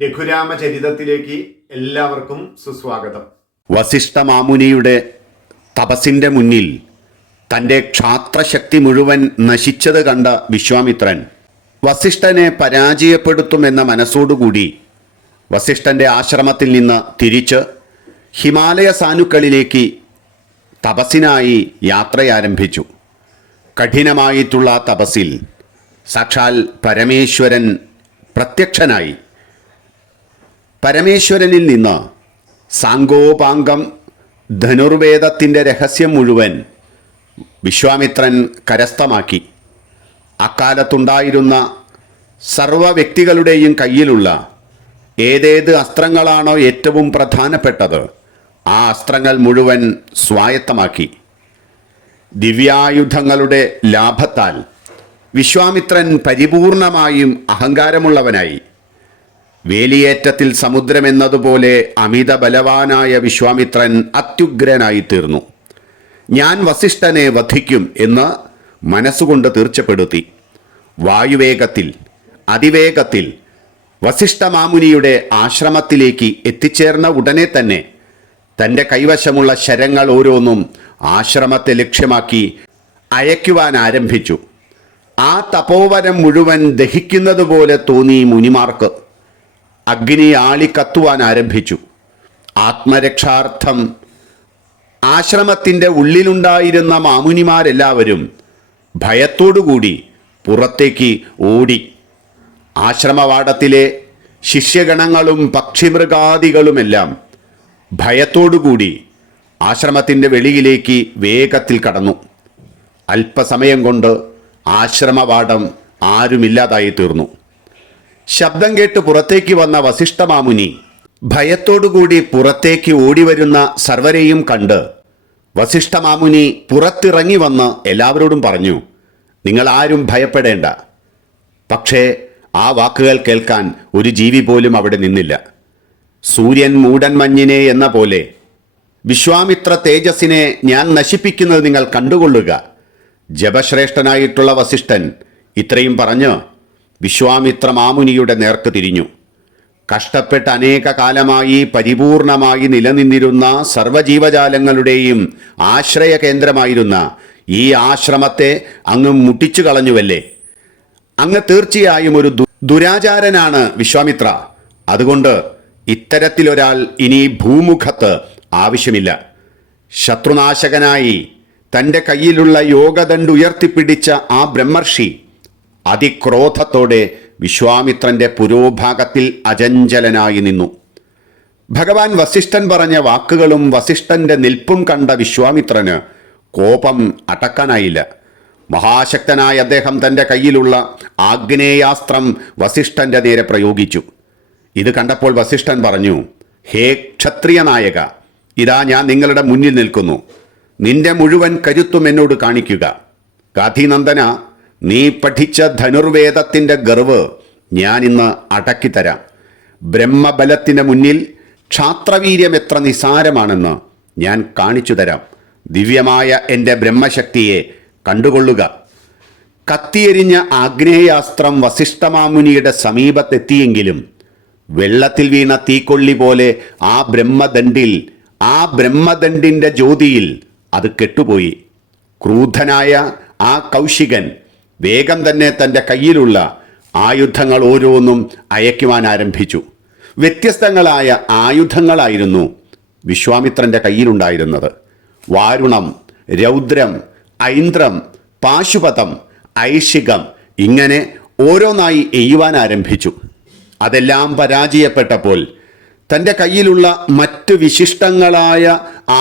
രഘുരാമചരിതത്തിലേക്ക് എല്ലാവർക്കും സുസ്വാഗതം. വസിഷ്ഠ മാമുനിയുടെ തപസ്സിന്റെ മുന്നിൽ തൻ്റെ ക്ഷാത്രശക്തി മുഴുവൻ നശിച്ചത് കണ്ട വിശ്വാമിത്രൻ വസിഷ്ഠനെ പരാജയപ്പെടുത്തുമെന്ന മനസ്സോടുകൂടി വസിഷ്ഠൻ്റെ ആശ്രമത്തിൽ നിന്ന് തിരിച്ച് ഹിമാലയ സാനുക്കളിലേക്ക് തപസ്സിനായി യാത്രയാരംഭിച്ചു. കഠിനമായിട്ടുള്ള തപസ്സിൽ സാക്ഷാൽ പരമേശ്വരൻ പ്രത്യക്ഷനായി. പരമേശ്വരനിൽ നിന്ന് സാങ്കോപാംഗം ധനുർവേദത്തിൻ്റെ രഹസ്യം മുഴുവൻ വിശ്വാമിത്രൻ കരസ്ഥമാക്കി. അക്കാലത്തുണ്ടായിരുന്ന സർവ വ്യക്തികളുടെയും കയ്യിലുള്ള ഏതേത് അസ്ത്രങ്ങളാണോ ഏറ്റവും പ്രധാനപ്പെട്ടത് ആ അസ്ത്രങ്ങൾ മുഴുവൻ സ്വായത്തമാക്കി. ദിവ്യായുധങ്ങളുടെ ലാഭത്താൽ വിശ്വാമിത്രൻ പരിപൂർണമായും അഹങ്കാരമുള്ളവനായി. വേലിയേറ്റത്തിൽ സമുദ്രമെന്നതുപോലെ അമിത ബലവാനായ വിശ്വാമിത്രൻ അത്യുഗ്രനായി തീർന്നു. ഞാൻ വസിഷ്ഠനെ വധിക്കും എന്ന് മനസ്സുകൊണ്ട് തീർച്ചപ്പെടുത്തി. വായുവേഗത്തിൽ അതിവേഗത്തിൽ വസിഷ്ഠ മാമുനിയുടെ ആശ്രമത്തിലേക്ക് എത്തിച്ചേർന്ന ഉടനെ തന്നെ തൻ്റെ കൈവശമുള്ള ശരങ്ങൾ ഓരോന്നും ആശ്രമത്തെ ലക്ഷ്യമാക്കി അയക്കുവാൻ ആരംഭിച്ചു. ആ തപോവനം മുഴുവൻ ദഹിക്കുന്നത് പോലെ തോന്നി മുനിമാർക്ക്. അഗ്നി ആളിക്കത്തുവാൻ ആരംഭിച്ചു. ആത്മരക്ഷാർത്ഥം ആശ്രമത്തിൻ്റെ ഉള്ളിലുണ്ടായിരുന്ന മാമുനിമാരെല്ലാവരും ഭയത്തോടുകൂടി പുറത്തേക്ക് ഓടി. ആശ്രമവാടത്തിലെ ശിഷ്യഗണങ്ങളും പക്ഷിമൃഗാദികളുമെല്ലാം ഭയത്തോടുകൂടി ആശ്രമത്തിൻ്റെ വെളിയിലേക്ക് വേഗത്തിൽ കടന്നു. അല്പസമയം കൊണ്ട് ആശ്രമവാടം ആരുമില്ലാതായി തീർന്നു. ശബ്ദം കേട്ട് പുറത്തേക്ക് വന്ന വസിഷ്ഠ മാമുനി ഭയത്തോടുകൂടി പുറത്തേക്ക് ഓടിവരുന്ന സർവരെയും കണ്ട് വസിഷ്ഠ മാമുനി പുറത്തിറങ്ങി വന്ന് എല്ലാവരോടും പറഞ്ഞു, നിങ്ങൾ ആരും ഭയപ്പെടേണ്ട. പക്ഷേ ആ വാക്കുകൾ കേൾക്കാൻ ഒരു ജീവി പോലും അവിടെ നിന്നില്ല. സൂര്യൻ മൂടൻ മഞ്ഞിനെ എന്ന പോലെ വിശ്വാമിത്ര തേജസ്സിനെ ഞാൻ നശിപ്പിക്കുന്നത് നിങ്ങൾ കണ്ടുകൊള്ളുക. ജപശ്രേഷ്ഠനായിട്ടുള്ള വസിഷ്ഠൻ ഇത്രയും പറഞ്ഞ് വിശ്വാമിത്ര മാമുനിയുടെ നേർക്ക് തിരിഞ്ഞു. കഷ്ടപ്പെട്ട് അനേക കാലമായി പരിപൂർണമായി നിലനിന്നിരുന്ന സർവജീവജാലങ്ങളുടെയും ആശ്രയ കേന്ദ്രമായിരുന്ന ഈ ആശ്രമത്തെ അങ്ങ് മുട്ടിച്ചു കളഞ്ഞുവല്ലേ. അങ്ങ് തീർച്ചയായും ഒരു ദുരാചാരനാണ് വിശ്വാമിത്ര. അതുകൊണ്ട് ഇത്തരത്തിലൊരാൾ ഇനി ഭൂമുഖത്ത് ആവശ്യമില്ല. ശത്രുനാശകനായി തൻ്റെ കയ്യിലുള്ള യോഗദണ്ഡ് ഉയർത്തിപ്പിടിച്ച ആ ബ്രഹ്മർഷി അതിക്രോധത്തോടെ വിശ്വാമിത്രൻ്റെ പുരോഭാഗത്തിൽ അചഞ്ചലനായി നിന്നു. ഭഗവാൻ വസിഷ്ഠൻ പറഞ്ഞ വാക്കുകളും വസിഷ്ഠൻ്റെ നിൽപ്പും കണ്ട വിശ്വാമിത്രന് കോപം അടക്കാനായില്ല. മഹാശക്തനായ അദ്ദേഹം തൻ്റെ കയ്യിലുള്ള ആഗ്നേയാസ്ത്രം വസിഷ്ഠൻ്റെ നേരെ പ്രയോഗിച്ചു. ഇത് കണ്ടപ്പോൾ വസിഷ്ഠൻ പറഞ്ഞു, ഹേ ക്ഷത്രിയ നായക, ഇതാ ഞാൻ നിങ്ങളുടെ മുന്നിൽ നിൽക്കുന്നു. നിന്റെ മുഴുവൻ കരുത്തും എന്നോട് കാണിക്കുക. ഗാധിനന്ദന, നീ പഠിച്ച ധനുർവേദത്തിൻ്റെ ഗർവ് ഞാൻ ഇന്ന് അടക്കിത്തരാം. ബ്രഹ്മബലത്തിന് മുന്നിൽ ക്ഷാത്രവീര്യം എത്ര നിസാരമാണെന്ന് ഞാൻ കാണിച്ചു തരാം. ദിവ്യമായ എൻ്റെ ബ്രഹ്മശക്തിയെ കണ്ടുകൊള്ളുക. കത്തിയെരിഞ്ഞ ആഗ്നേയാസ്ത്രം വസിഷ്ഠമാമുനിയുടെ സമീപത്തെത്തിയെങ്കിലും വെള്ളത്തിൽ വീണ തീക്കൊള്ളി പോലെ ആ ബ്രഹ്മദണ്ഡിൻ്റെ ജ്യോതിയിൽ അത് കെട്ടുപോയി. ക്രൂദ്ധനായ ആ കൗശികൻ വേഗം തന്നെ തൻ്റെ കയ്യിലുള്ള ആയുധങ്ങൾ ഓരോന്നും അയക്കുവാൻ ആരംഭിച്ചു. വ്യത്യസ്തങ്ങളായ ആയുധങ്ങളായിരുന്നു വിശ്വാമിത്രൻ്റെ കയ്യിലുണ്ടായിരുന്നത്. വാരുണം, രൗദ്രം, ഐന്ദ്രം, പാശുപതം, ഐഷികം, ഇങ്ങനെ ഓരോന്നായി എയ്യുവാൻ ആരംഭിച്ചു. അതെല്ലാം പരാജയപ്പെട്ടപ്പോൾ തൻ്റെ കയ്യിലുള്ള മറ്റ് വിശിഷ്ടങ്ങളായ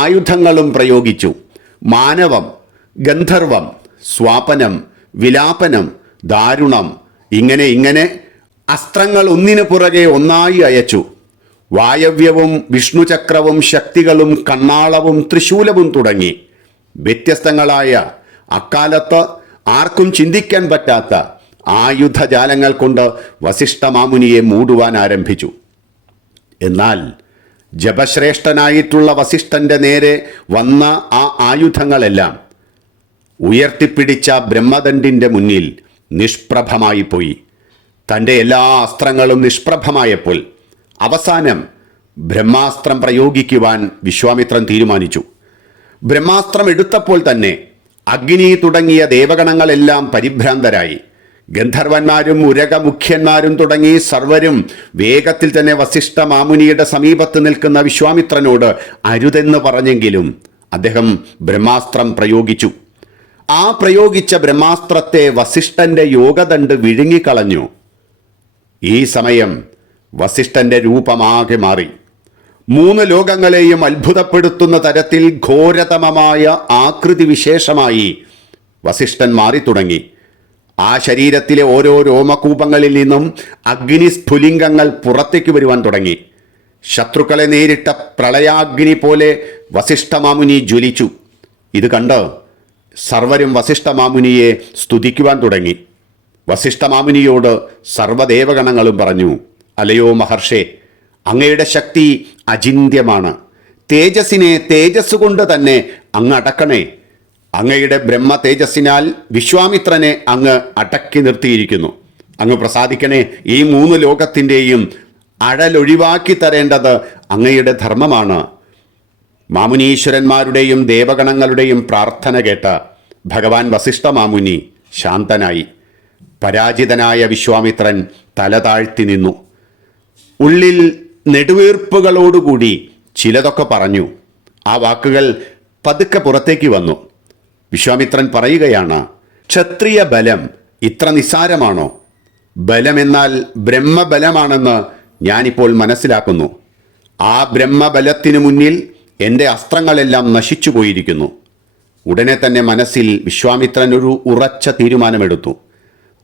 ആയുധങ്ങളും പ്രയോഗിച്ചു. മാനവം, ഗന്ധർവം, സ്വാപനം, വിലാപനം, ദാരുണം, ഇങ്ങനെ അസ്ത്രങ്ങൾ ഒന്നിനു പുറകെ ഒന്നായി അയച്ചു. വായവ്യവും വിഷ്ണുചക്രവും ശക്തികളും കണ്ണാളവും ത്രിശൂലവും തുടങ്ങി വ്യത്യസ്തങ്ങളായ അക്കാലത്ത് ആർക്കും ചിന്തിക്കാൻ പറ്റാത്ത ആയുധജാലങ്ങൾ കൊണ്ട് വസിഷ്ഠ മാമുനിയെ മൂടുവാൻ ആരംഭിച്ചു. എന്നാൽ ജപശ്രേഷ്ഠനായിട്ടുള്ള വസിഷ്ഠൻ്റെ നേരെ വന്ന ആ ആയുധങ്ങളെല്ലാം ഉയർത്തിപ്പിടിച്ച ബ്രഹ്മദണ്ഡിൻ്റെ മുന്നിൽ നിഷ്പ്രഭമായി പോയി. തൻ്റെ എല്ലാ അസ്ത്രങ്ങളും നിഷ്പ്രഭമായപ്പോൾ അവസാനം ബ്രഹ്മാസ്ത്രം പ്രയോഗിക്കുവാൻ വിശ്വാമിത്രൻ തീരുമാനിച്ചു. ബ്രഹ്മാസ്ത്രം എടുത്തപ്പോൾ തന്നെ അഗ്നി തുടങ്ങിയ ദേവഗണങ്ങളെല്ലാം പരിഭ്രാന്തരായി. ഗന്ധർവന്മാരും ഉരകമുഖ്യന്മാരും തുടങ്ങി സർവരും വേഗത്തിൽ തന്നെ വസിഷ്ഠ മാമുനിയുടെ സമീപത്ത് നിൽക്കുന്ന വിശ്വാമിത്രനോട് അരുതെന്ന് പറഞ്ഞെങ്കിലും അദ്ദേഹം ബ്രഹ്മാസ്ത്രം പ്രയോഗിച്ചു. ആ പ്രയോഗിച്ച ബ്രഹ്മാസ്ത്രത്തെ വസിഷ്ഠന്റെ യോഗദണ്ഡ് വിഴുങ്ങിക്കളഞ്ഞു. ഈ സമയം വസിഷ്ഠന്റെ രൂപമാകെ മാറി. 3 ലോകങ്ങളെയും അത്ഭുതപ്പെടുത്തുന്ന തരത്തിൽ ഘോരതമമായ ആകൃതി വിശേഷമായി വസിഷ്ഠൻ മാറി തുടങ്ങി. ആ ശരീരത്തിലെ ഓരോ രോമകൂപങ്ങളിൽ നിന്നും അഗ്നിസ്ഫുലിംഗങ്ങൾ പുറത്തേക്ക് വരുവാൻ തുടങ്ങി. ശത്രുക്കളെ നേരിട്ട പ്രളയാഗ്നി പോലെ വസിഷ്ഠമാമുനി ജ്വലിച്ചു. ഇത് കണ്ട് സർവരും വസിഷ്ഠമാമുനിയെ സ്തുതിക്കുവാൻ തുടങ്ങി. വസിഷ്ഠമാമുനിയോട് സർവ്വദേവഗണങ്ങളും പറഞ്ഞു, അലയോ മഹർഷേ, അങ്ങയുടെ ശക്തി അചിന്ത്യമാണ്. തേജസ്സിനെ തേജസ് കൊണ്ട് തന്നെ അങ്ങ് അടക്കണേ. അങ്ങയുടെ ബ്രഹ്മ തേജസ്സിനാൽ വിശ്വാമിത്രനെ അങ്ങ് അടക്കി നിർത്തിയിരിക്കുന്നു. അങ്ങ് പ്രസാദിക്കണേ. ഈ 3 ലോകത്തിൻ്റെയും അഴലൊഴിവാക്കി തരേണ്ടത് അങ്ങയുടെ ധർമ്മമാണ്. മാമുനീശ്വരന്മാരുടെയും ദേവഗണങ്ങളുടെയും പ്രാർത്ഥന കേട്ട ഭഗവാൻ വസിഷ്ഠ മാമുനി ശാന്തനായി. പരാജിതനായ വിശ്വാമിത്രൻ തല താഴ്ത്തി നിന്നു. ഉള്ളിൽ നെടുവീർപ്പുകളോടുകൂടി ചിലതൊക്കെ പറഞ്ഞു. ആ വാക്കുകൾ പതുക്കെ പുറത്തേക്ക് വന്നു. വിശ്വാമിത്രൻ പറയുകയാണ്, ക്ഷത്രിയ ബലം ഇത്ര നിസ്സാരമാണോ? ബലമെന്നാൽ ബ്രഹ്മബലമാണെന്ന് ഞാനിപ്പോൾ മനസ്സിലാക്കുന്നു. ആ ബ്രഹ്മബലത്തിനു മുന്നിൽ എൻ്റെ അസ്ത്രങ്ങളെല്ലാം നശിച്ചു പോയിരിക്കുന്നു. ഉടനെ തന്നെ മനസ്സിൽ വിശ്വാമിത്രൻ ഒരു ഉറച്ച തീരുമാനമെടുത്തു.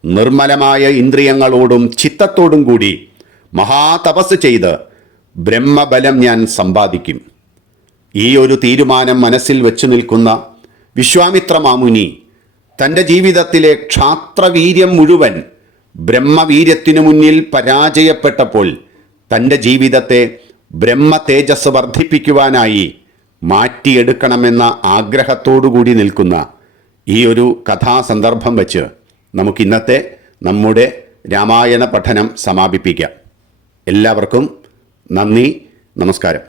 നിർമ്മലമായ ഇന്ദ്രിയങ്ങളോടും ചിത്തത്തോടും കൂടി മഹാതപസ് ചെയ്ത് ബ്രഹ്മബലം ഞാൻ സമ്പാദിക്കും. ഈ ഒരു തീരുമാനം മനസ്സിൽ വെച്ചു നിൽക്കുന്ന വിശ്വാമിത്ര മാമുനി തൻ്റെ ജീവിതത്തിലെ ക്ഷാത്രവീര്യം മുഴുവൻ ബ്രഹ്മവീര്യത്തിനു മുന്നിൽ പരാജയപ്പെട്ടപ്പോൾ തൻ്റെ ജീവിതത്തെ ബ്രഹ്മ തേജസ് വർദ്ധിപ്പിക്കുവാനായി മാറ്റിയെടുക്കണമെന്ന ആഗ്രഹത്തോടുകൂടി നിൽക്കുന്ന ഈ ഒരു കഥാസന്ദർഭം വച്ച് നമുക്കിന്നത്തെ നമ്മുടെ രാമായണ പഠനം സമാപിപ്പിക്കാം. എല്ലാവർക്കും നന്ദി, നമസ്കാരം.